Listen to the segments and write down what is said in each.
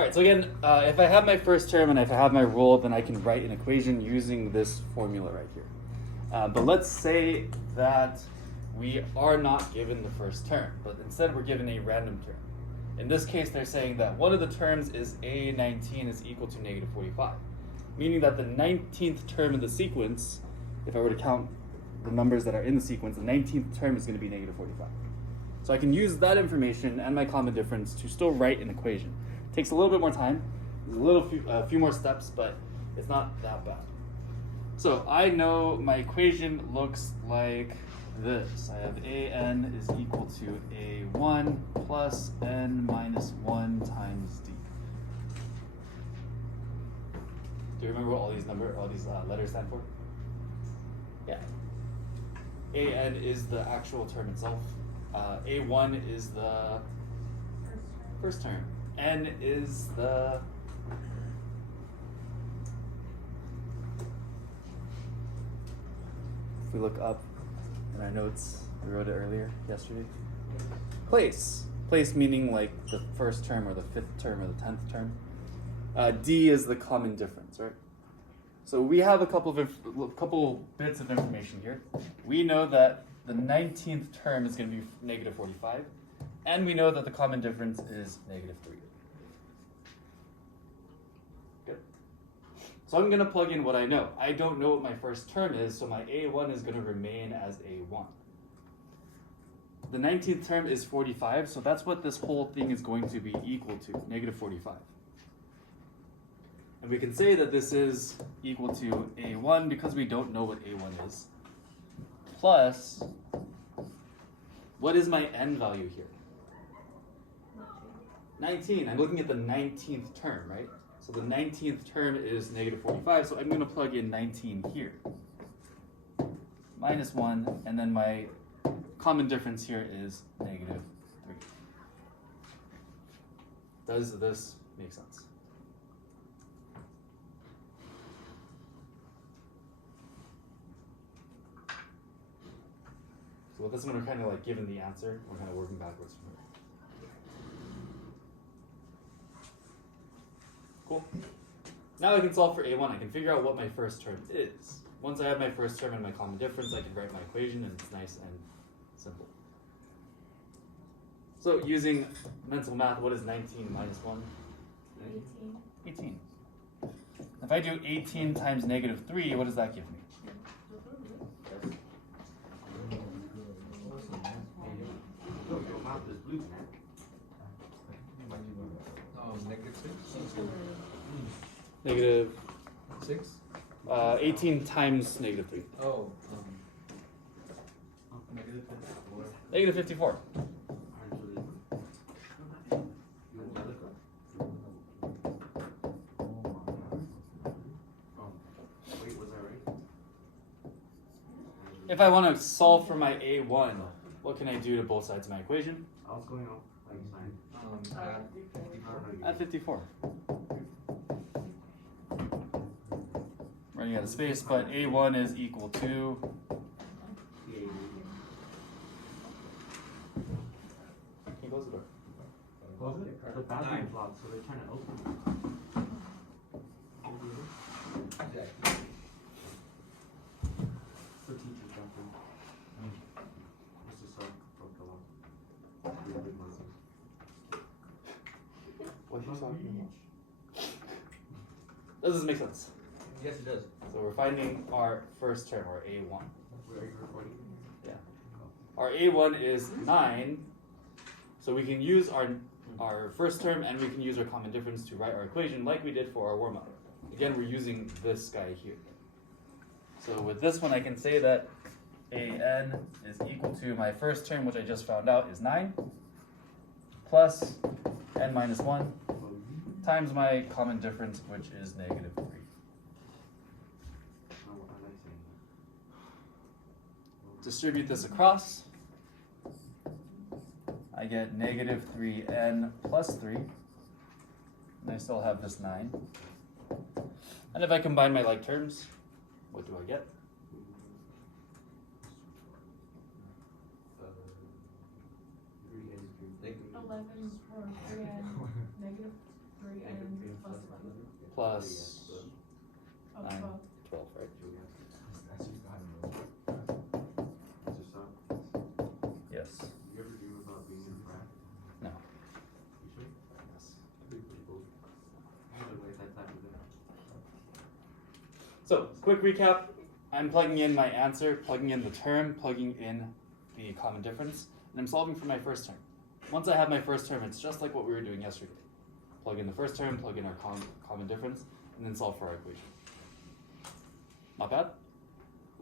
All right, so again, if I have my first term and if I have my rule, then I can write an equation using this formula right here. But let's say that we are not given the first term, but instead we're given a random term. In this case, they're saying that one of the terms is a19 is equal to negative 45, meaning that the 19th term in the sequence, if I were to count the numbers that are in the sequence, the 19th term is going to be negative 45. So I can use that information and my common difference to still write an equation. It takes a little bit more time, there's a few more steps, but it's not that bad. So I know my equation looks like this. I have an is equal to a1 plus n minus 1 times d. Do you remember what all these letters stand for? Yeah. An is the actual term itself. A1 is the first term. N is the if we look up in our notes, we wrote it earlier yesterday. Place. Place meaning like the first term or the fifth term or the 10th term. D is the common difference, right? So we have a couple bits of information here. We know that the 19th term is going to be negative 45, and we know that the common difference is negative 3. Good. So I'm going to plug in what I know. I don't know what my first term is, so my a1 is going to remain as a1. The 19th term is 45, so that's what this whole thing is going to be equal to, negative 45. And we can say that this is equal to a1 because we don't know what a1 is, plus, what is my n value here? 19. I'm looking at the 19th term, right? So the 19th term is negative 45, so I'm going to plug in 19 here. Minus 1, and then my common difference here is negative 3. Does this make sense? So with this one, we're kind of like given the answer. We're kind of working backwards from here. Cool. Now I can solve for a1. I can figure out what my first term is. Once I have my first term and my common difference, I can write my equation, and it's nice and simple. So using mental math, what is 19 minus 1? 18. If I do 18 times negative 3, what does that give me? Negative 6? 18 times negative 3. Oh, negative 54. Negative 54. If I want to solve for my a1, what can I do to both sides of my equation? I was going off like sign. Add 54. Running out of space, but a1 is equal to. Can you close the door? Close it? The bathroom's locked, so they're trying to open it. For teachers bathroom. This is so broke the lock. What are you talking about? Does this make sense? Yes, it does. So we're finding our first term, or a1. Where are you recording? Yeah. Our a1 is 9, so we can use our first term and we can use our common difference to write our equation like we did for our warm-up. Again, we're using this guy here. So with this one, I can say that an is equal to my first term, which I just found out is 9, plus n minus 1, times my common difference, which is negative 3. Distribute this across. I get negative 3n plus 3. And I still have this 9. And if I combine my like terms, what do I get? 11 for 3n negative. 3 and plus 11. plus Oh, 9, 12. 12, right? Mr. Sun, Yes. you ever dream about being in frat? No. You sure? Yes. That'd be pretty cool. I would waste that time with it. So, quick recap. I'm plugging in my answer, plugging in the term, plugging in the common difference, and I'm solving for my first term. Once I have my first term, it's just like what we were doing yesterday. Plug in the first term, plug in our common difference, and then solve for our equation. Not bad? A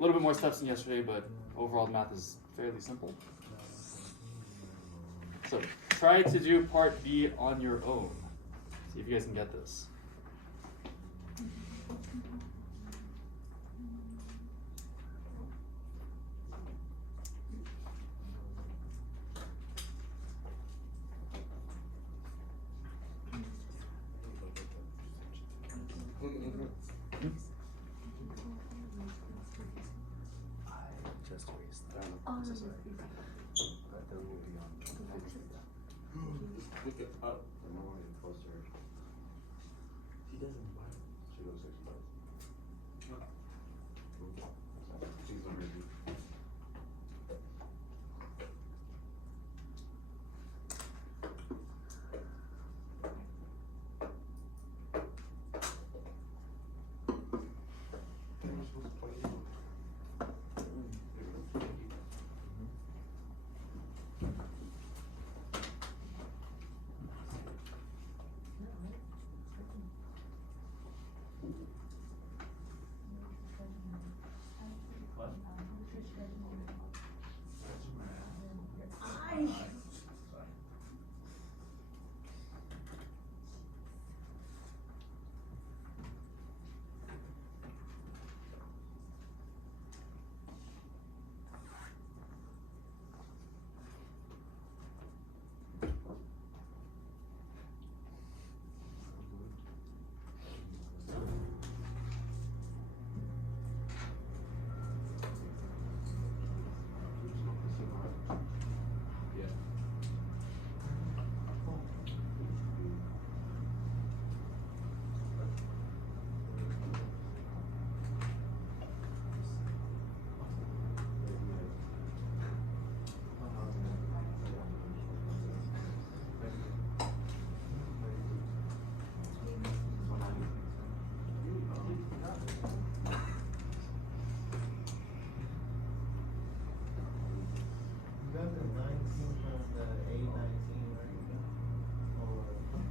little bit more steps than yesterday, but overall the math is fairly simple. So, try to do part B on your own. See if you guys can get this. I just erased that. Oh, So sorry. But there will be on Look it up. The more you closer. She doesn't buy it. She goes 6 bucks. She's on her view.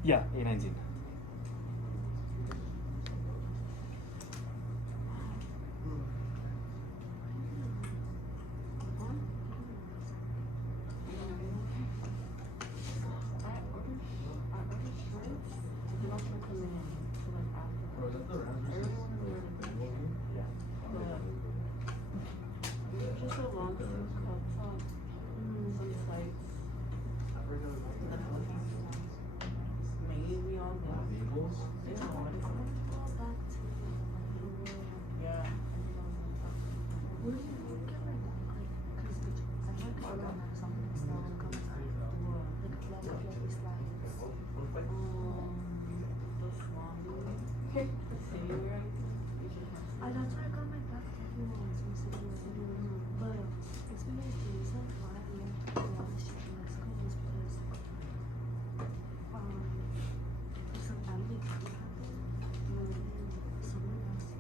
Yeah, A19. That's where I got my back tattoo on, so I'm sitting there. But it's been like the reason why I went to all this shit in Mexico was because some family happened. Someone else.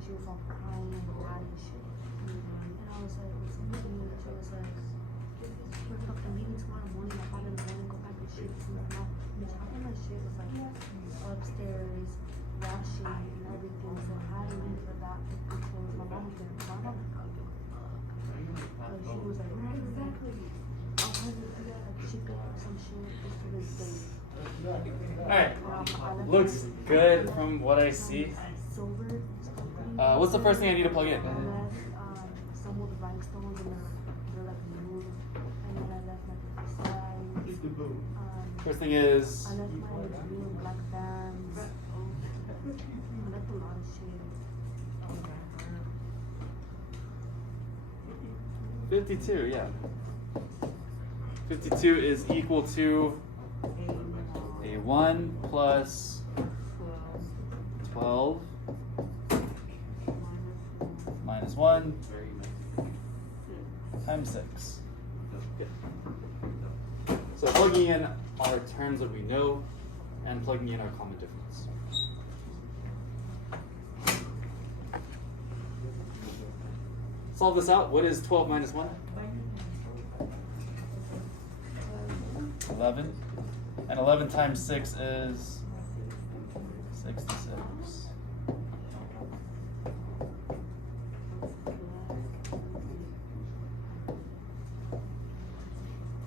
She was all crying and mad and shit. And I was like, what's the meeting? And she was like, we're fucking meeting tomorrow morning at 5 in the morning, go back and shit. And my mom, and my shit was like upstairs, washing and everything. So I didn't leave for that because my mom was there. My mom was like, but she was like, right, exactly. I'll have you do that, like, she picked up some shit just to this day. Alright, looks good from what I see. Silver. What's the first thing I need to plug in? And then some of the rhinestones and they're like moved First thing is I left my blue and black bands. I left a lot of shit. 52, yeah. 52 is equal to A1 plus 12 minus 1 times 6. So plugging in our terms that we know and plugging in our common difference. Solve this out. What is 12 minus 1? 11. And 11 times 6 is 66.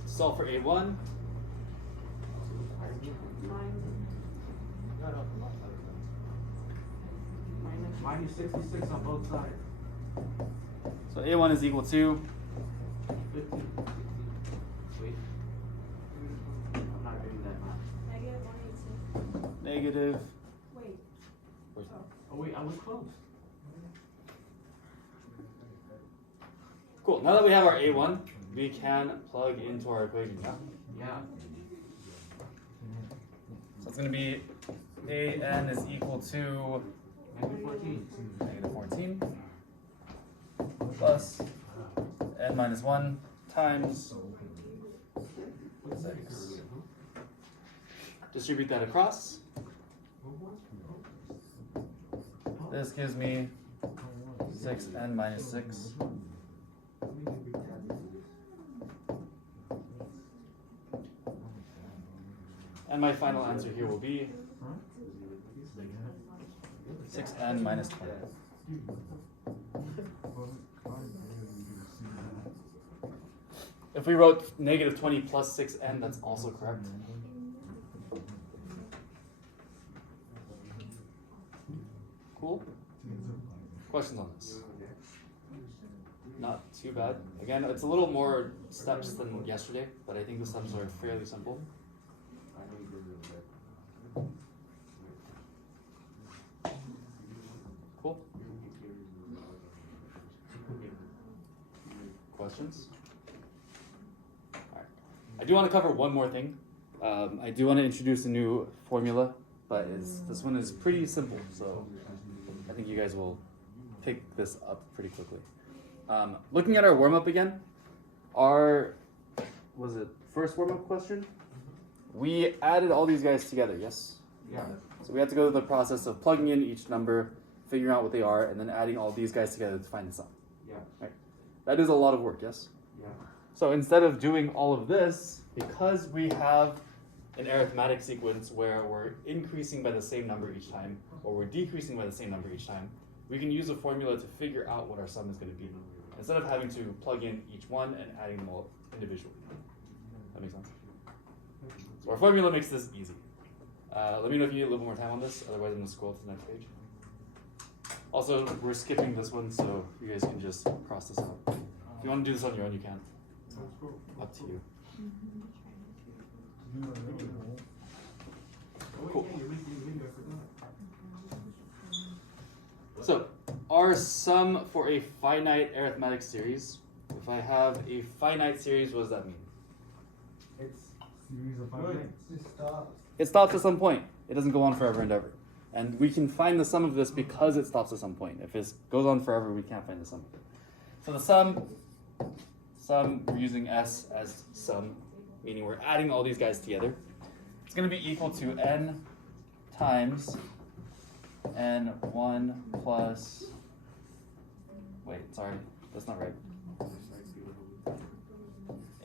Solve for A1. Minus 66 on both sides. So A1 is equal to 50. Wait. I'm not doing that math. -182. negative. Wait. Oh wait, I was close. Cool. Now that we have our A1, we can plug into our equation. Yeah. Yeah. So it's going to be AN is equal to -14. -14 plus n minus 1 times 6. Distribute that across. This gives me 6n minus 6. And my final answer here will be 6n minus 20. If we wrote negative 20 plus 6n, that's also correct. Cool? Questions on this? Not too bad. Again, it's a little more steps than yesterday, but I think the steps are fairly simple. Cool. Questions? Alright. I do want to cover one more thing. I do want to introduce a new formula, but this one is pretty simple, so I think you guys will pick this up pretty quickly. Looking at our warm-up again, was it first warm-up question? We added all these guys together, yes? Yeah. So we had to go through the process of plugging in each number, figuring out what they are, and then adding all these guys together to find the sum. Yeah. Right? That is a lot of work, yes? Yeah. So instead of doing all of this, because we have an arithmetic sequence where we're increasing by the same number each time, or we're decreasing by the same number each time, we can use a formula to figure out what our sum is going to be, instead of having to plug in each one and adding them all individually. That makes sense? So our formula makes this easy. Let me know if you need a little more time on this, otherwise I'm going to scroll to the next page. Also, we're skipping this one, so you guys can just cross this out. If you want to do this on your own, you can. Up to you. Cool. So, our sum for a finite arithmetic series, if I have a finite series, what does that mean? It's series of finite. It stops at some point. It doesn't go on forever and ever. And we can find the sum of this because it stops at some point. If it goes on forever, we can't find the sum of it. So the sum, we're using S as sum, meaning we're adding all these guys together. It's going to be equal to n times n1 plus, wait, sorry, that's not right.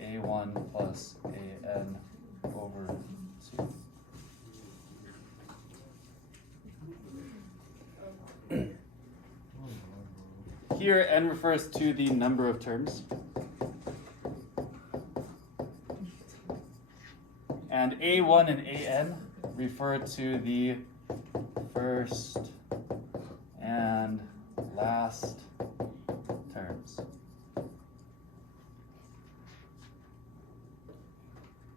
A1 plus an over 2. Here, n refers to the number of terms. And A1 and AN refer to the first and last terms.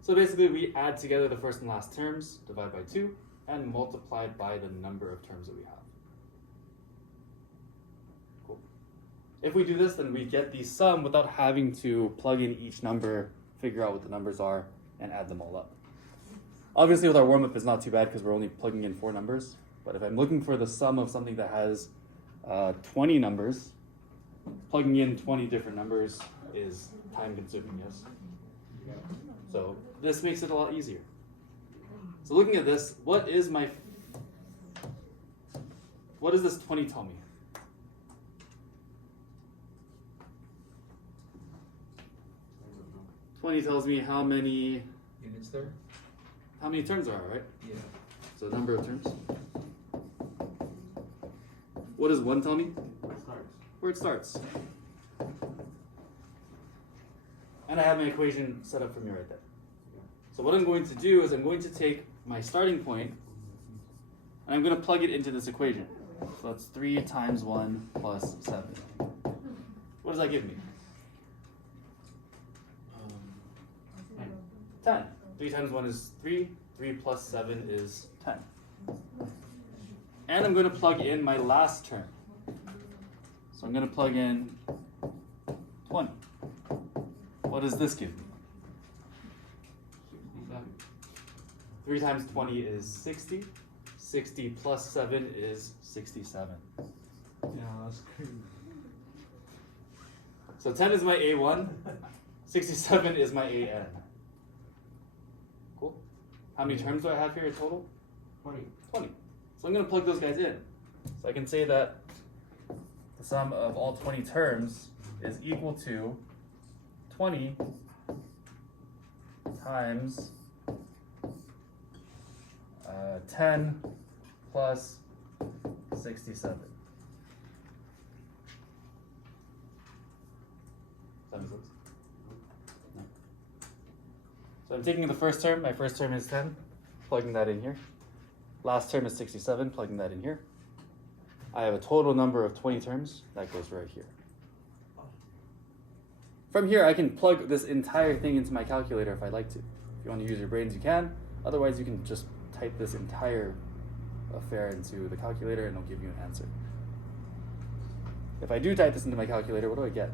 So basically we add together the first and last terms, divide by 2, and multiply by the number of terms that we have. Cool. If we do this, then we get the sum without having to plug in each number, figure out what the numbers are, and add them all up. Obviously with our warm-up it's not too bad because we're only plugging in 4 numbers, but if I'm looking for the sum of something that has 20 numbers, plugging in 20 different numbers is time consuming, yes? So this makes it a lot easier. So looking at this, what does this 20 tell me? I don't know. 20 tells me how many Units there? terms there are, right? Yeah. So the number of terms. What does 1 tell me? Where it starts. Where it starts. And I have my equation set up for me right there. So what I'm going to do is I'm going to take my starting point and I'm going to plug it into this equation. So that's 3 times 1 plus 7. What does that give me? 10. 3 times 1 is 3. 3 plus 7 is 10. And I'm going to plug in my last term. So I'm going to plug in 20. What does this give me? 67. 3 times 20 is 60. 60 plus 7 is 67. Yeah, that's crazy. So 10 is my A1. 67 is my AN. Cool. How many terms do I have here in total? 20. 20. So I'm going to plug those guys in. So I can say that the sum of all 20 terms is equal to 20 times 10 plus 67. Does that make sense? No. So I'm taking the first term. My first term is 10, plugging that in here. Last term is 67, plugging that in here. I have a total number of 20 terms. That goes right here. From here, I can plug this entire thing into my calculator if I'd like to. If you want to use your brains, you can. Otherwise, you can just type this entire affair into the calculator and it'll give you an answer. If I do type this into my calculator, what do I get?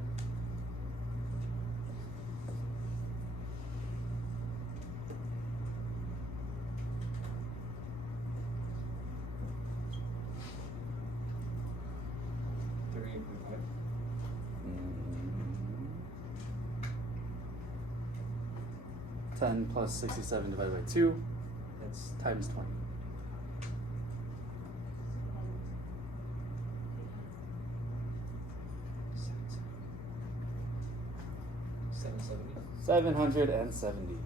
Mm, 10 plus 67 divided by 2, that's times 20. $770.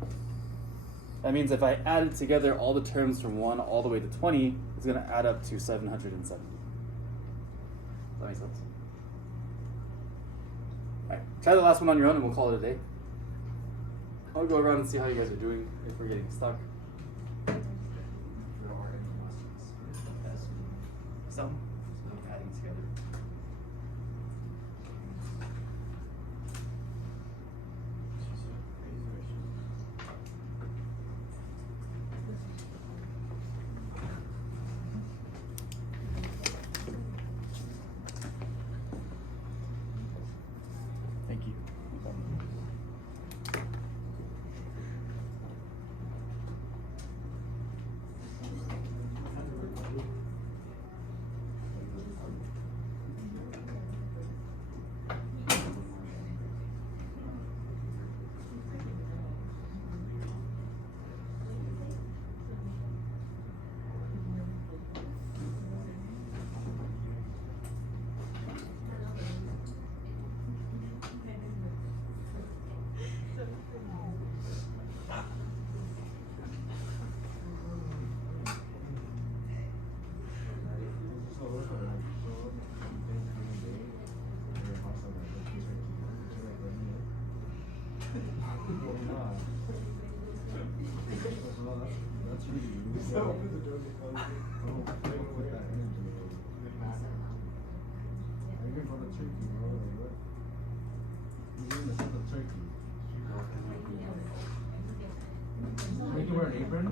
That means if I added together all the terms from 1 all the way to 20, it's going to add up to 770. Does that make sense? Alright, try the last one on your own and we'll call it a day. I'll go around and see how you guys are doing if we're getting stuck. Some adding together. Thank you. Apron?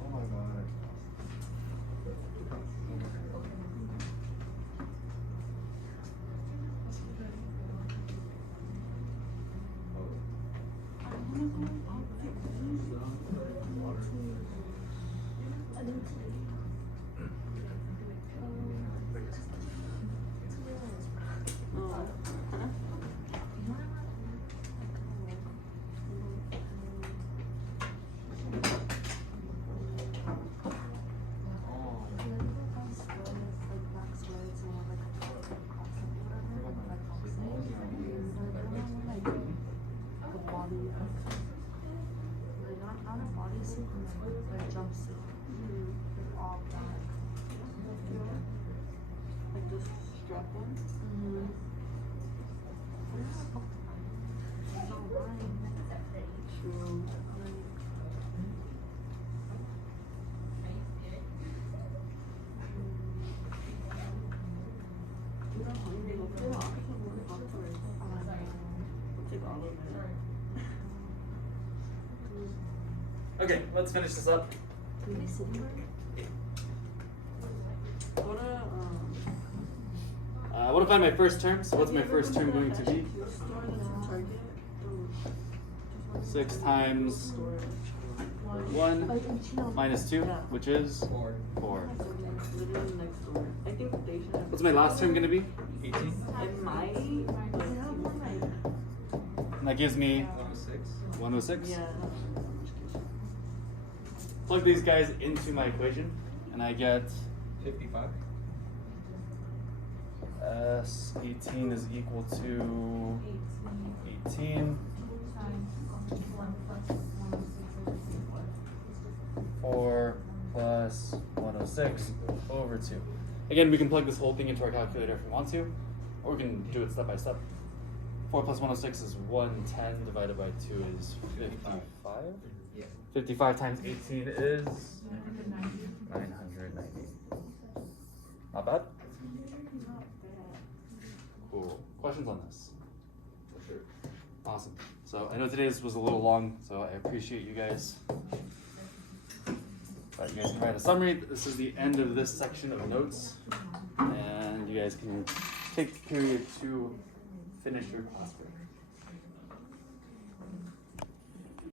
Oh my god. Okay, let's finish this up. I want to find my first term. So what's my first term going to be? 6 times 1 minus 2, which is 4. What's my last term going to be? 18? And that gives me 106. Plug these guys into my equation, and I get 55? S18 is equal to 18. 4 plus 106 over 2. Again, we can plug this whole thing into our calculator if we want to, or we can do it step by step. 4 plus 106 is 110 divided by 2 is 55. 55 times 18 is 990. Not bad? Cool. Questions on this? For sure. Awesome. So I know today's was a little long, so I appreciate you guys. But you guys can write a summary. This is the end of this section of notes. And you guys can take the period to finish your classwork.